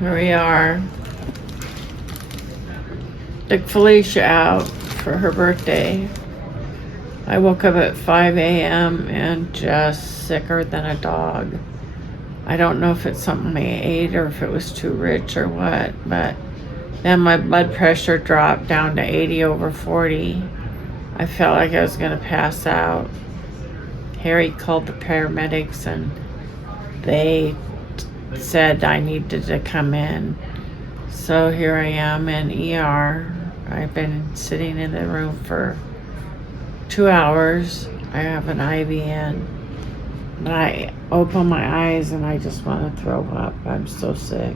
Here we are. Took Felicia out for her birthday. I woke up at 5 a.m. and just sicker than a dog. I don't know if it's something I ate or if it was too rich or what, but then my blood pressure dropped down to 80/40. I felt like I was going to pass out. Harry called the paramedics and they said I needed to come in. So here I am in ER. I've been sitting in the room for 2 hours. I have an IV in. But I open my eyes and I just want to throw up. I'm so sick.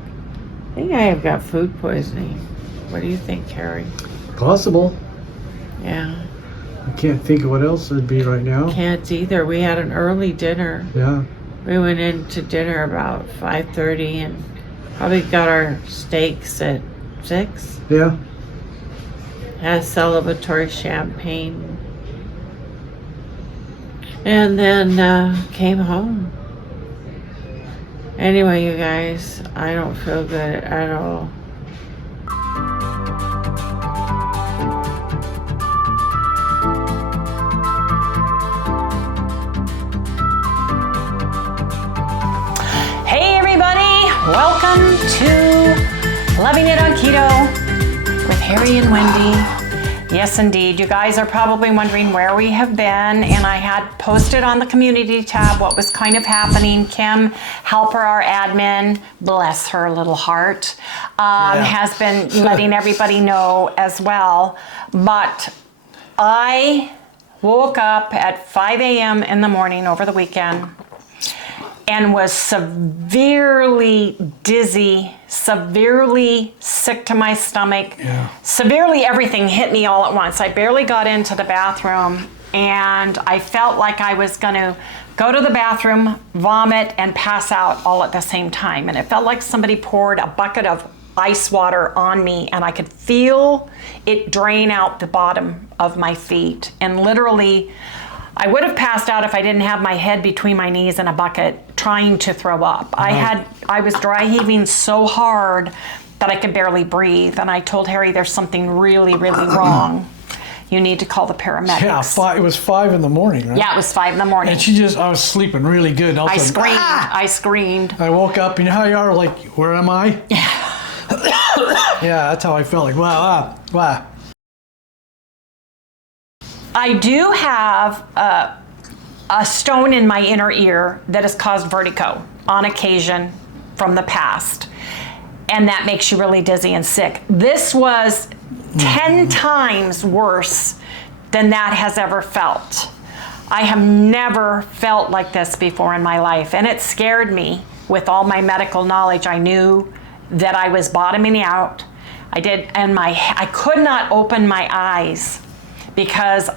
I think I have got food poisoning. What do you think, Harry? Possible. Yeah. I can't think of what else it'd be right now. Can't either. We had an early dinner. Yeah. We went into dinner about 5:30 and probably got our steaks at 6. Yeah. Had celebratory champagne. And then came home. Anyway, you guys, I don't feel good at all. Hey everybody, welcome to Loving It on Keto with Harry and Wendy. Yes indeed, you guys are probably wondering where we have been, and I had posted on the community tab what was kind of happening. Kim Helper, our admin, bless her little heart, has been letting everybody know as well. But I woke up at 5 a.m. in the morning over the weekend and was severely dizzy, severely sick to my stomach, severely everything hit me all at once. I barely got into the bathroom and I felt like I was gonna go to the bathroom, vomit, and pass out all at the same time. And it felt like somebody poured a bucket of ice water on me and I could feel it drain out the bottom of my feet. And literally, I would have passed out if I didn't have my head between my knees in a bucket trying to throw up. I was dry heaving so hard that I could barely breathe. And I told Harry there's something really, really wrong. You need to call the paramedics. Yeah, it was 5 in the morning, right? Yeah, it was 5 in the morning. And I was sleeping really good. I screamed. I screamed. I woke up, you know how you are, like, where am I? Yeah. Yeah, that's how I felt, like, wow. I do have a stone in my inner ear that has caused vertigo on occasion from the past. And that makes you really dizzy and sick. This was 10 times worse than that has ever felt. I have never felt like this before in my life. And it scared me. With all my medical knowledge, I knew that I was bottoming out. I could not open my eyes because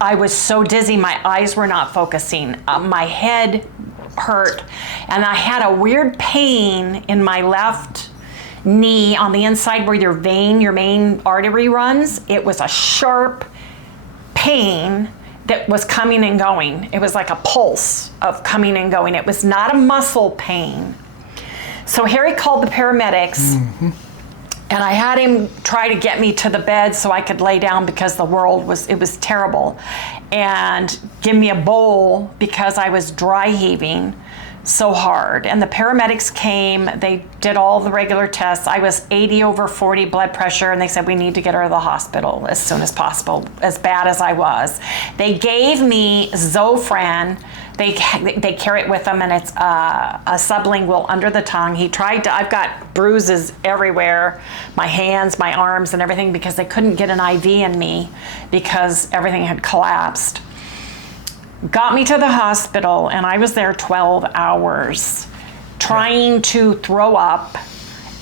I was so dizzy, my eyes were not focusing. My head hurt, and I had a weird pain in my left knee on the inside where your main artery runs. It was a sharp pain that was coming and going. It was like a pulse of coming and going. It was not a muscle pain. So Harry called the paramedics. And I had him try to get me to the bed so I could lay down because it was terrible. And give me a bowl because I was dry heaving so hard. And the paramedics came, they did all the regular tests. I was 80/40 blood pressure, and they said we need to get her to the hospital as soon as possible, as bad as I was. They gave me Zofran. They carry it with them, and it's a sublingual under the tongue. I've got bruises everywhere, my hands, my arms, and everything, because they couldn't get an IV in me because everything had collapsed. Got me to the hospital, and I was there 12 hours trying to throw up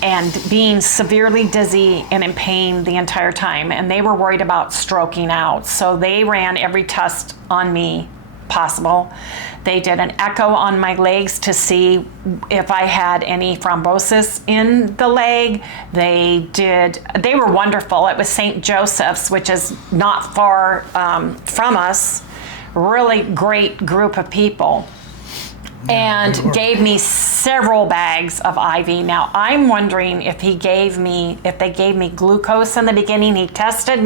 and being severely dizzy and in pain the entire time. And they were worried about stroking out. So they ran every test on me possible. They did an echo on my legs to see if I had any thrombosis in the leg. They were wonderful. It was St. Joseph's, which is not far from us. Really great group of people. and gave me several bags of IV. Now I'm wondering if they gave me glucose in the beginning. He pricked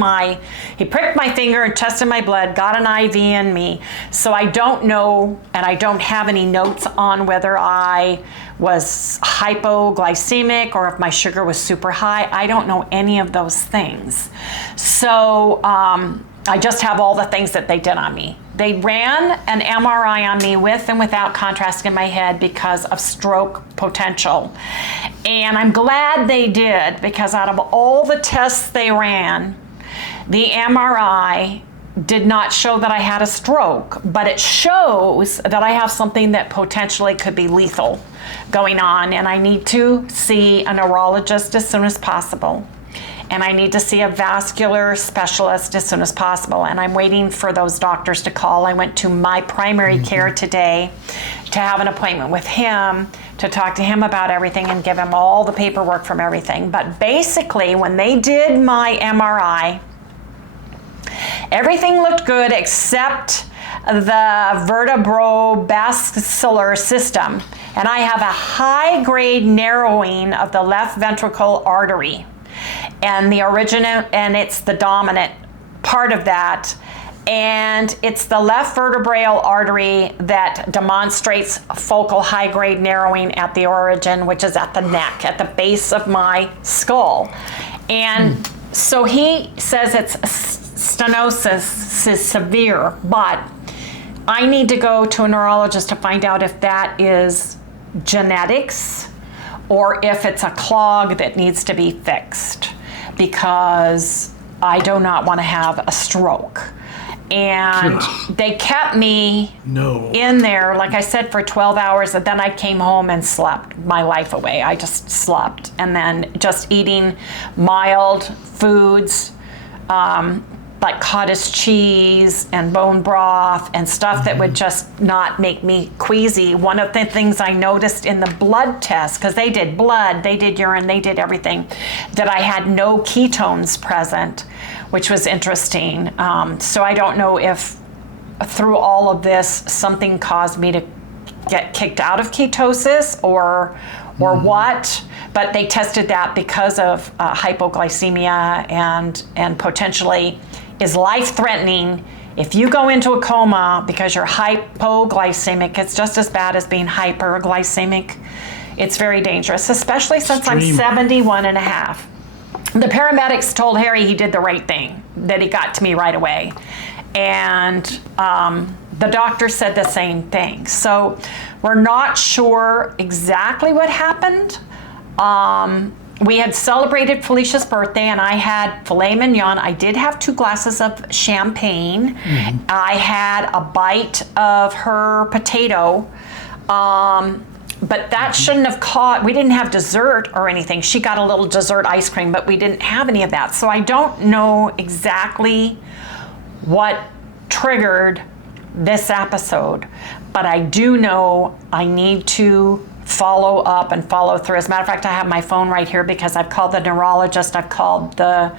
my finger and tested my blood, got an IV in me. So I don't know, and I don't have any notes on whether I was hypoglycemic or if my sugar was super high. I don't know any of those things. So I just have all the things that they did on me. They ran an MRI on me with and without contrast in my head because of stroke potential. And I'm glad they did, because out of all the tests they ran, the MRI did not show that I had a stroke, but it shows that I have something that potentially could be lethal going on, and I need to see a neurologist as soon as possible. And I need to see a vascular specialist as soon as possible. And I'm waiting for those doctors to call. I went to my primary care today to have an appointment with him to talk to him about everything and give him all the paperwork from everything. But basically, when they did my MRI, everything looked good except the vertebrobascular system. And I have a high-grade narrowing of the left ventricle artery. And it's the dominant part of that. And it's the left vertebral artery that demonstrates focal high-grade narrowing at the origin, which is at the neck, at the base of my skull. And so he says it's stenosis is severe, but I need to go to a neurologist to find out if that is genetics or if it's a clog that needs to be fixed, because I do not want to have a stroke. And they kept me in there, like I said, for 12 hours, and then I came home and slept my life away. I just slept, and then just eating mild foods, like cottage cheese and bone broth and stuff that would just not make me queasy. One of the things I noticed in the blood test, because they did blood, they did urine, they did everything, that I had no ketones present, which was interesting. So I don't know if through all of this something caused me to get kicked out of ketosis or what, but they tested that because of hypoglycemia and potentially is life-threatening. If you go into a coma because you're hypoglycemic, it's just as bad as being hyperglycemic. It's very dangerous, especially since I'm 71 and a half. The paramedics told Harry he did the right thing, that he got to me right away. And the doctor said the same thing. So we're not sure exactly what happened. We had celebrated Felicia's birthday, and I had filet mignon. I did have 2 glasses of champagne. I had a bite of her potato. But that shouldn't have we didn't have dessert or anything. She got a little dessert ice cream, but we didn't have any of that. So I don't know exactly what triggered this episode, but I do know I need to follow up and follow through. As a matter of fact, I have my phone right here because I've called the neurologist, I've called the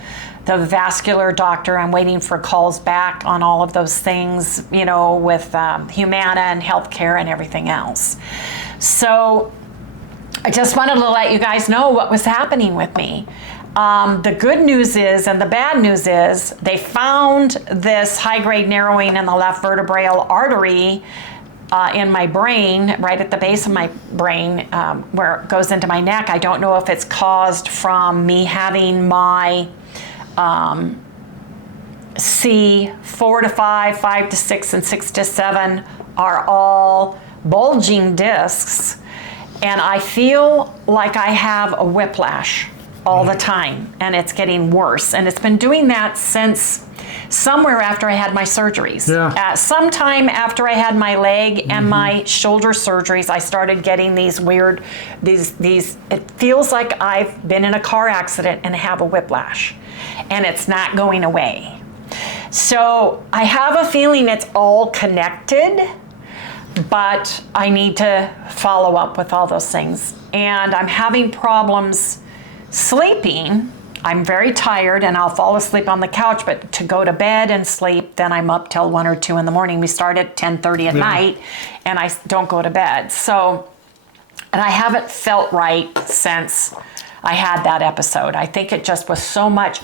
vascular doctor. I'm waiting for calls back on all of those things, with Humana and healthcare and everything else. So I just wanted to let you guys know what was happening with me. The good news is, and the bad news is, they found this high-grade narrowing in the left vertebral artery in my brain, right at the base of my brain, where it goes into my neck. I don't know if it's caused from me having my C4 to 5, 5 to 6, and 6 to 7 are all bulging discs, and I feel like I have a whiplash all the time, and it's getting worse, and it's been doing that since somewhere after I had my surgeries. Sometime after I had my leg and my shoulder surgeries, I started getting these weird, it feels like I've been in a car accident and have a whiplash, and it's not going away. So I have a feeling it's all connected, but I need to follow up with all those things. And I'm having problems sleeping. I'm very tired and I'll fall asleep on the couch, but to go to bed and sleep, then I'm up till 1 or 2 in the morning. We start at 10:30 at night and I don't go to bed. So, and I haven't felt right since I had that episode. I think it just was so much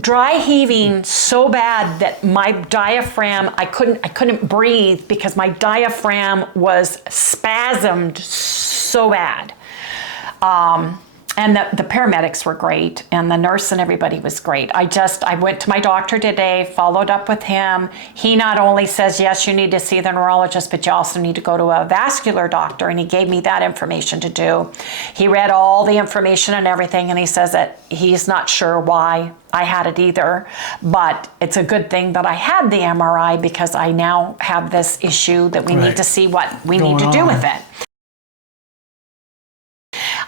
dry heaving so bad that my diaphragm, I couldn't breathe because my diaphragm was spasmed so bad. And the paramedics were great, and the nurse and everybody was great. I went to my doctor today, followed up with him. He not only says, yes, you need to see the neurologist, but you also need to go to a vascular doctor, and he gave me that information to do. He read all the information and everything, and he says that he's not sure why I had it either, but it's a good thing that I had the MRI because I now have this issue that we need to see what we need to do with it.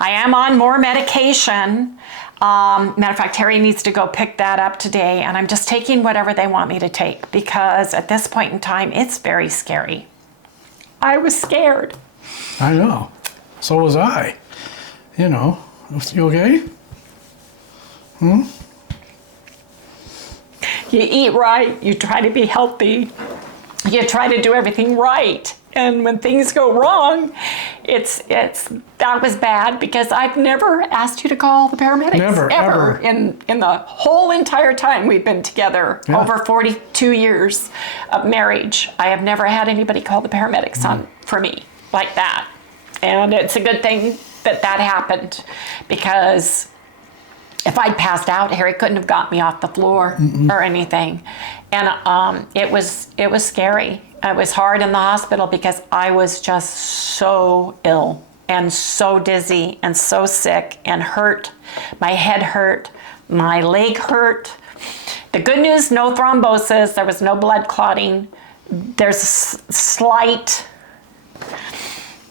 I am on more medication. Matter of fact, Terry needs to go pick that up today, and I'm just taking whatever they want me to take because at this point in time, it's very scary. I was scared. I know. So was I. You know. You okay? You eat right. You try to be healthy. You try to do everything right. And when things go wrong, that was bad because I've never asked you to call the paramedics. Never, ever. ever. In the whole entire time we've been together, over 42 years of marriage, I have never had anybody call the paramedics for me like that. And it's a good thing that happened because if I'd passed out, Harry couldn't have got me off the floor or anything. And it was scary. It was hard in the hospital because I was just so ill and so dizzy and so sick and hurt. My head hurt, my leg hurt. The good news, no thrombosis. There was no blood clotting. There's a slight,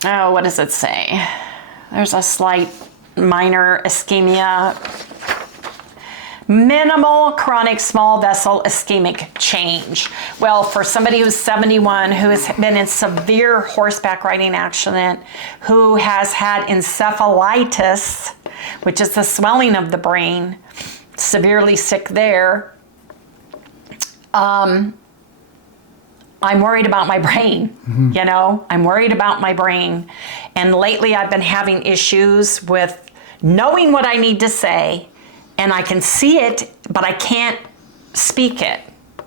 what does it say? There's a slight minor ischemia. Minimal chronic small vessel ischemic change. Well, for somebody who's 71, who has been in severe horseback riding accident, who has had encephalitis, which is the swelling of the brain, severely sick there, I'm worried about my brain, you know? I'm worried about my brain. And lately I've been having issues with knowing what I need to say, and I can see it, but I can't speak it,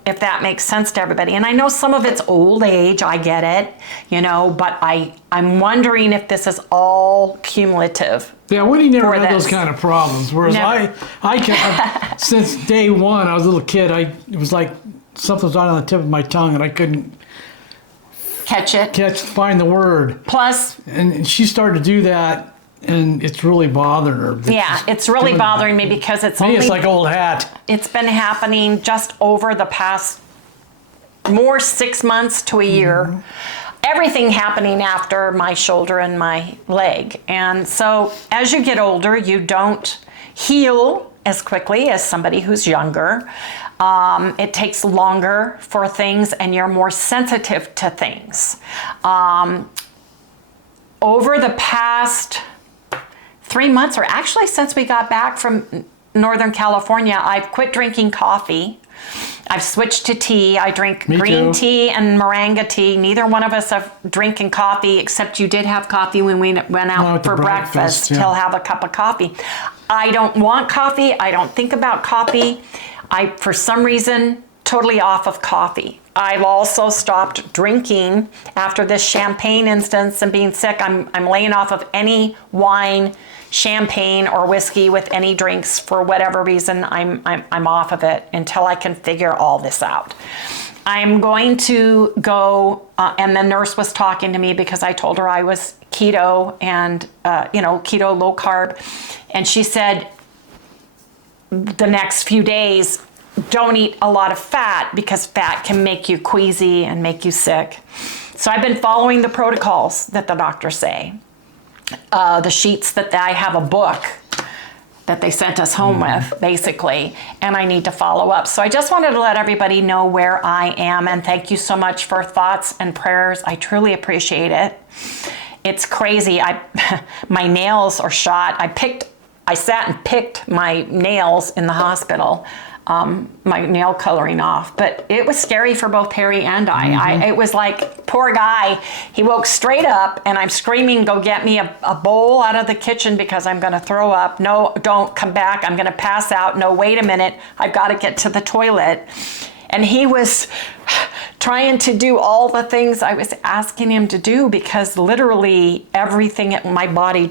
if that makes sense to everybody. And I know some of it's old age, I get it, you know, but I'm wondering if this is all cumulative. Yeah, Wendy never had those kind of problems. Whereas I can, since day one, I was a little kid, it was like something was on the tip of my tongue and I couldn't find the word. Plus. And she started to do that. And it's really bothering her. Yeah, it's really bothering me because it's it's like old hat. It's been happening just over the past 6 months to a year. Everything happening after my shoulder and my leg. And so as you get older, you don't heal as quickly as somebody who's younger. It takes longer for things and you're more sensitive to things. Over the past 3 months, or actually since we got back from Northern California, I've quit drinking coffee. I've switched to tea. I drink green tea and moringa tea. Neither one of us are drinking coffee, except you did have coffee when we went out for breakfast. He'll have a cup of coffee. I don't want coffee. I don't think about coffee. For some reason, totally off of coffee. I've also stopped drinking after this champagne instance and being sick. I'm laying off of any wine, champagne, or whiskey with any drinks for whatever reason. I'm off of it until I can figure all this out. I'm going to go, and the nurse was talking to me because I told her I was keto and keto low carb, and she said the next few days, don't eat a lot of fat because fat can make you queasy and make you sick. So I've been following the protocols that the doctors say. The sheets that I have a book that they sent us home with, basically, and I need to follow up. So I just wanted to let everybody know where I am, and thank you so much for thoughts and prayers. I truly appreciate it. It's crazy. My nails are shot. I I sat and picked my nails in the hospital, my nail coloring off, but it was scary for both Harry and I. It was like, poor guy, he woke straight up and I'm screaming, go get me a bowl out of the kitchen because I'm gonna throw up. No, don't come back, I'm gonna pass out. No, wait a minute, I've gotta get to the toilet. And he was trying to do all the things I was asking him to do because literally everything in my body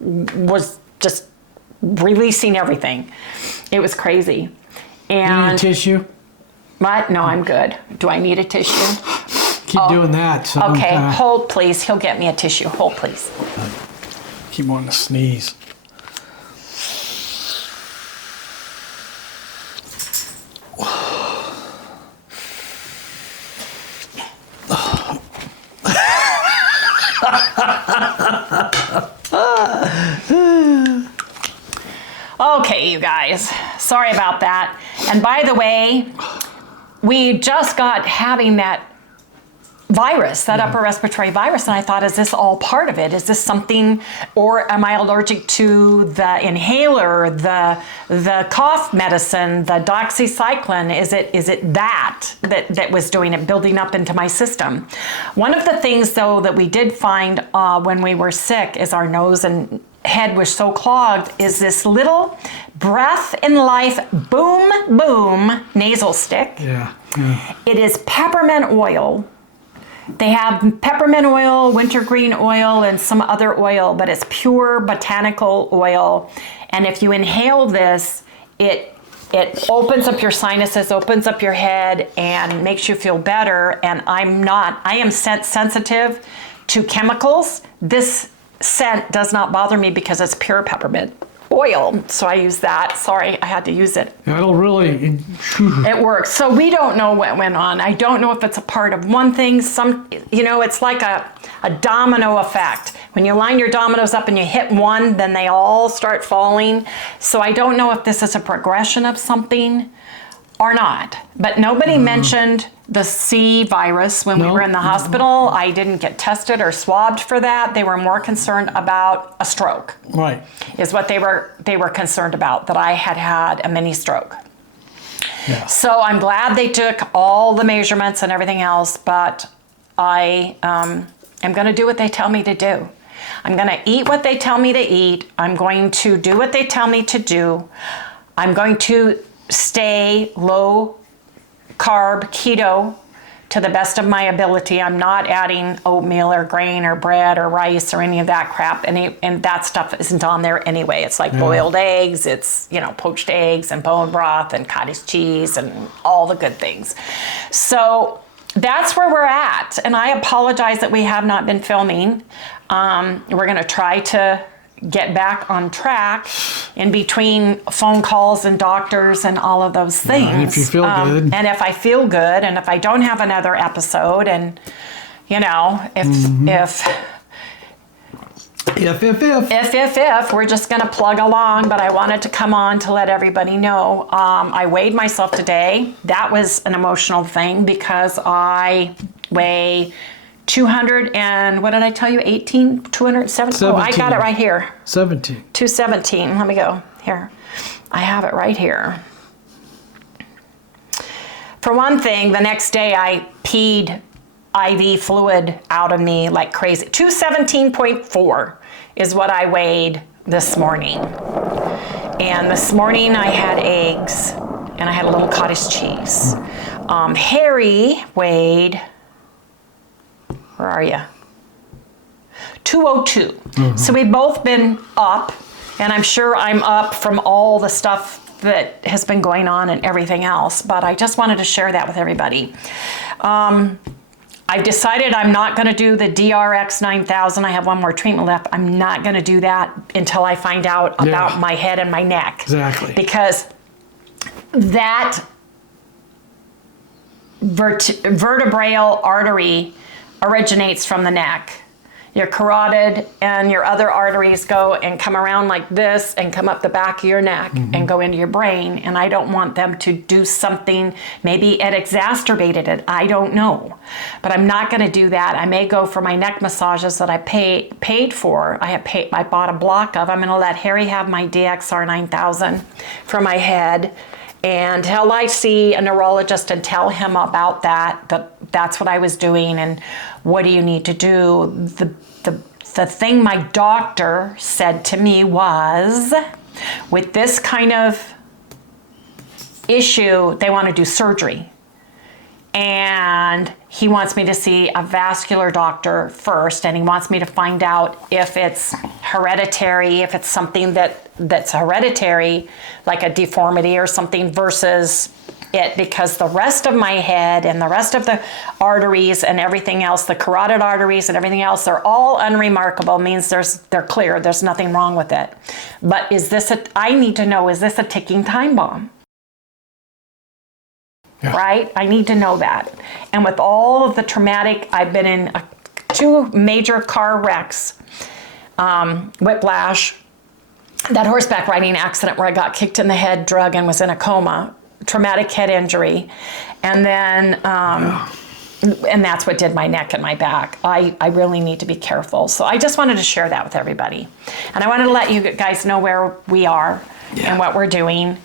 was just releasing everything. It was crazy. And you need a tissue? What? No, I'm good. Do I need a tissue? Keep doing that. So okay, hold please. He'll get me a tissue. Hold please. Keep wanting to sneeze. Okay, you guys, sorry about that. And by the way, we just got having that virus, that upper respiratory virus, and I thought, is this all part of it? Is this something, or am I allergic to the inhaler, the cough medicine, the doxycycline? Is it that was doing it, building up into my system? One of the things, though, that we did find when we were sick is our nose and head was so clogged is this little Breath in Life Boom Boom nasal stick. Yeah. It is peppermint oil. They have peppermint oil, wintergreen oil, and some other oil, but it's pure botanical oil. And if you inhale this, it opens up your sinuses, opens up your head, and makes you feel better. And I am sensitive to chemicals. This scent does not bother me because it's pure peppermint oil. So I use that. Sorry, I had to use it. That'll really... It works. So we don't know what went on. I don't know if it's a part of one thing. It's like a domino effect. When you line your dominoes up and you hit one, then they all start falling. So I don't know if this is a progression of something or not. But nobody mentioned the C virus when we were in the hospital. I didn't get tested or swabbed for that. They were more concerned about a stroke. Right. Is what they were concerned about, that I had a mini stroke. Yeah. So I'm glad they took all the measurements and everything else, but I am going to do what they tell me to do. I'm going to eat what they tell me to eat. I'm going to do what they tell me to do. I'm going to stay low carb keto to the best of my ability. I'm not adding oatmeal or grain or bread or rice or any of that crap. And that stuff isn't on there anyway. It's like boiled eggs, it's, poached eggs and bone broth and cottage cheese and all the good things. So that's where we're at. And I apologize that we have not been filming. We're going to try to get back on track in between phone calls and doctors and all of those things. Yeah, and if you feel good. And if I feel good, and if I don't have another episode, and if we're just going to plug along. But I wanted to come on to let everybody know. I weighed myself today. That was an emotional thing because I weigh 200 and what did I tell you? 217. Oh, I got it right here. 217. Let me go here. I have it right here. For one thing, the next day I peed IV fluid out of me like crazy. 217.4 is what I weighed this morning. And this morning I had eggs and I had a little cottage cheese. Harry weighed, where are you? 202. Mm-hmm. So we've both been up, and I'm sure I'm up from all the stuff that has been going on and everything else, but I just wanted to share that with everybody. I've decided I'm not going to do the DRX 9000. I have one more treatment left. I'm not going to do that until I find out about my head and my neck. Exactly. Because that vertebral artery originates from the neck. your carotid and your other arteries go and come around like this and come up the back of your neck and go into your brain. And I don't want them to do something, maybe it exacerbated it, I don't know. But I'm not gonna do that. I may go for my neck massages that I paid for. I bought a block of. I'm gonna let Harry have my DXR 9000 for my head. And until I see a neurologist and tell him about that's what I was doing and what do you need to do. The thing my doctor said to me was, with this kind of issue, they want to do surgery. And he wants me to see a vascular doctor first, and he wants me to find out if it's hereditary, if it's something that's hereditary, like a deformity or something, versus it, because the rest of my head and the rest of the arteries and everything else, the carotid arteries and everything else, they're all unremarkable, means they're clear, there's nothing wrong with it. But I need to know, is this a ticking time bomb? Yeah. Right? I need to know that. And with all of the traumatic, I've been in 2 major car wrecks, whiplash, that horseback riding accident where I got kicked in the head, drug, and was in a coma, traumatic head injury. And then, and that's what did my neck and my back. I really need to be careful. So I just wanted to share that with everybody. And I wanted to let you guys know where we are and what we're doing.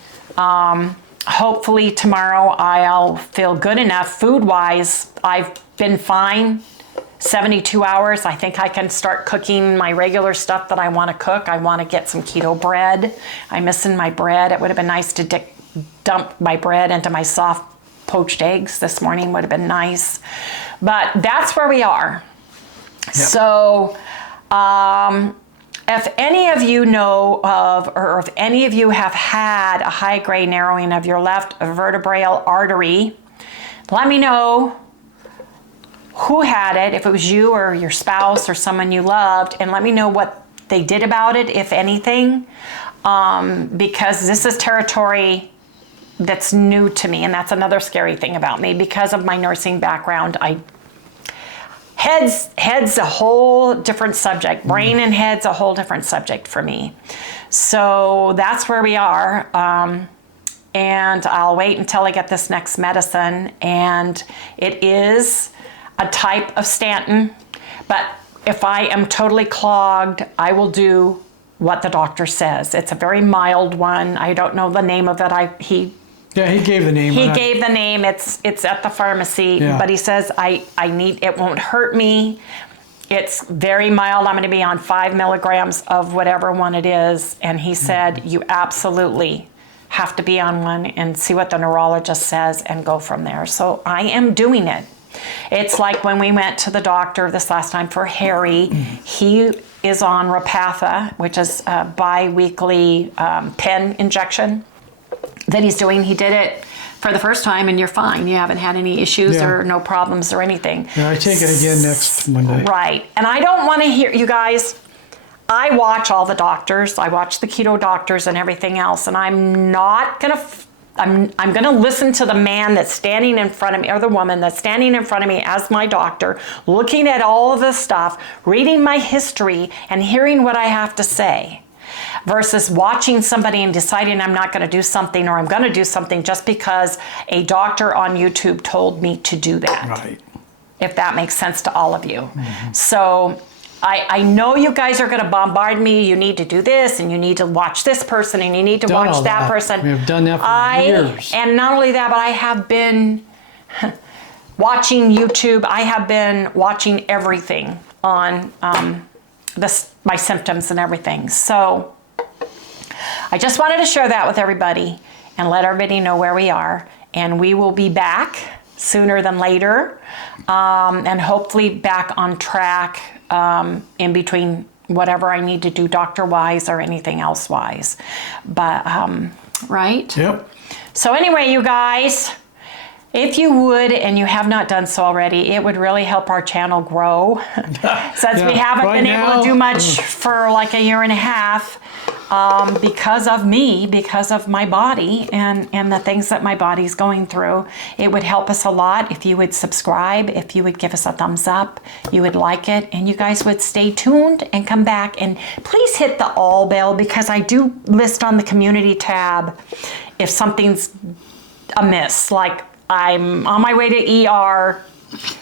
Hopefully tomorrow I'll feel good enough food-wise. I've been fine 72 hours. I think I can start cooking my regular stuff that I want to cook. I want to get some keto bread. I'm missing my bread. It would have been nice to dump my bread into my soft poached eggs this morning. Would have been nice. But that's where we are. Yep. So if any of you know of, or if any of you have had a high-grade narrowing of your left vertebral artery, let me know who had it, if it was you or your spouse or someone you loved, and let me know what they did about it, if anything, because this is territory that's new to me, and that's another scary thing about me. Because of my nursing background, Head's a whole different subject. Brain and head's a whole different subject for me. So that's where we are. And I'll wait until I get this next medicine. And it is a type of Stanton. But if I am totally clogged, I will do what the doctor says. It's a very mild one. I don't know the name of it. Yeah, he gave the name. He gave the name. It's at the pharmacy, but he says it won't hurt me. It's very mild. I'm going to be on 5 milligrams of whatever one it is. And he said, you absolutely have to be on one and see what the neurologist says and go from there. So I am doing it. It's like when we went to the doctor this last time for Harry, he is on Repatha, which is a bi-weekly pen injection that he's doing. He did it for the first time and you're fine. You haven't had any issues or no problems or anything. Yeah, I take it again next Monday. Right. And I don't want to hear, you guys, I watch all the doctors. I watch the keto doctors and everything else. And I'm not going to, I'm going to listen to the man that's standing in front of me, or the woman that's standing in front of me as my doctor, looking at all of this stuff, reading my history and hearing what I have to say, versus watching somebody and deciding I'm not going to do something, or I'm going to do something just because a doctor on YouTube told me to do that. Right. If that makes sense to all of you. So I know you guys are going to bombard me. You need to do this, and you need to watch this person, and you need to watch that person. We have done that for years. And not only that, but I have been watching YouTube. I have been watching everything on my symptoms and everything. So I just wanted to share that with everybody and let everybody know where we are. And we will be back sooner than later, and hopefully back on track in between whatever I need to do doctor-wise or anything else-wise. But, right? Yep. So anyway, you guys, If you would, and you have not done so already, it would really help our channel grow. Since we haven't right been able now, to do much for like a year and a half, because of me, because of my body and the things that my body's going through. It would help us a lot if you would subscribe, if you would give us a thumbs up, you would like it, and you guys would stay tuned and come back. And please hit the all bell, because I do list on the community tab if something's amiss, like I'm on my way to ER,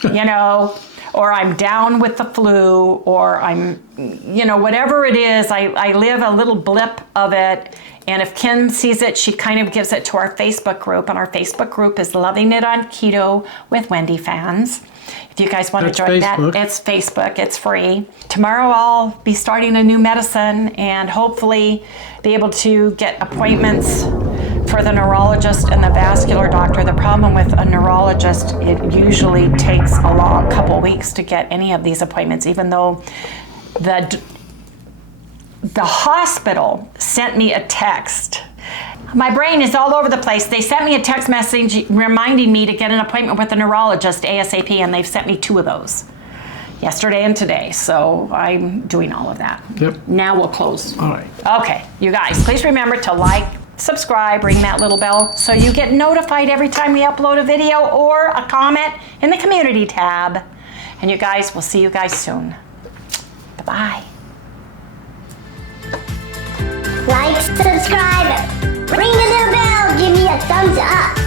you know, or I'm down with the flu, or I'm, you know, whatever it is, I live a little blip of it. And if Kim sees it, she kind of gives it to our Facebook group. And our Facebook group is Loving It on Keto with Wendy fans. If you guys want to join Facebook. that, it's Facebook, it's free. Tomorrow I'll be starting a new medicine and hopefully be able to get appointments for the neurologist and the vascular doctor. The problem with a neurologist, it usually takes a couple weeks to get any of these appointments, even though the hospital sent me a text. My brain is all over the place. They sent me a text message reminding me to get an appointment with a neurologist ASAP, and they've sent me 2 of those, yesterday and today. So I'm doing all of that. Yep. Now we'll close. All right. Okay, you guys, please remember to like, subscribe, ring that little bell so you get notified every time we upload a video or a comment in the community tab. And you guys, we'll see you guys soon. Bye-bye. Like, subscribe, ring the little bell, give me a thumbs up.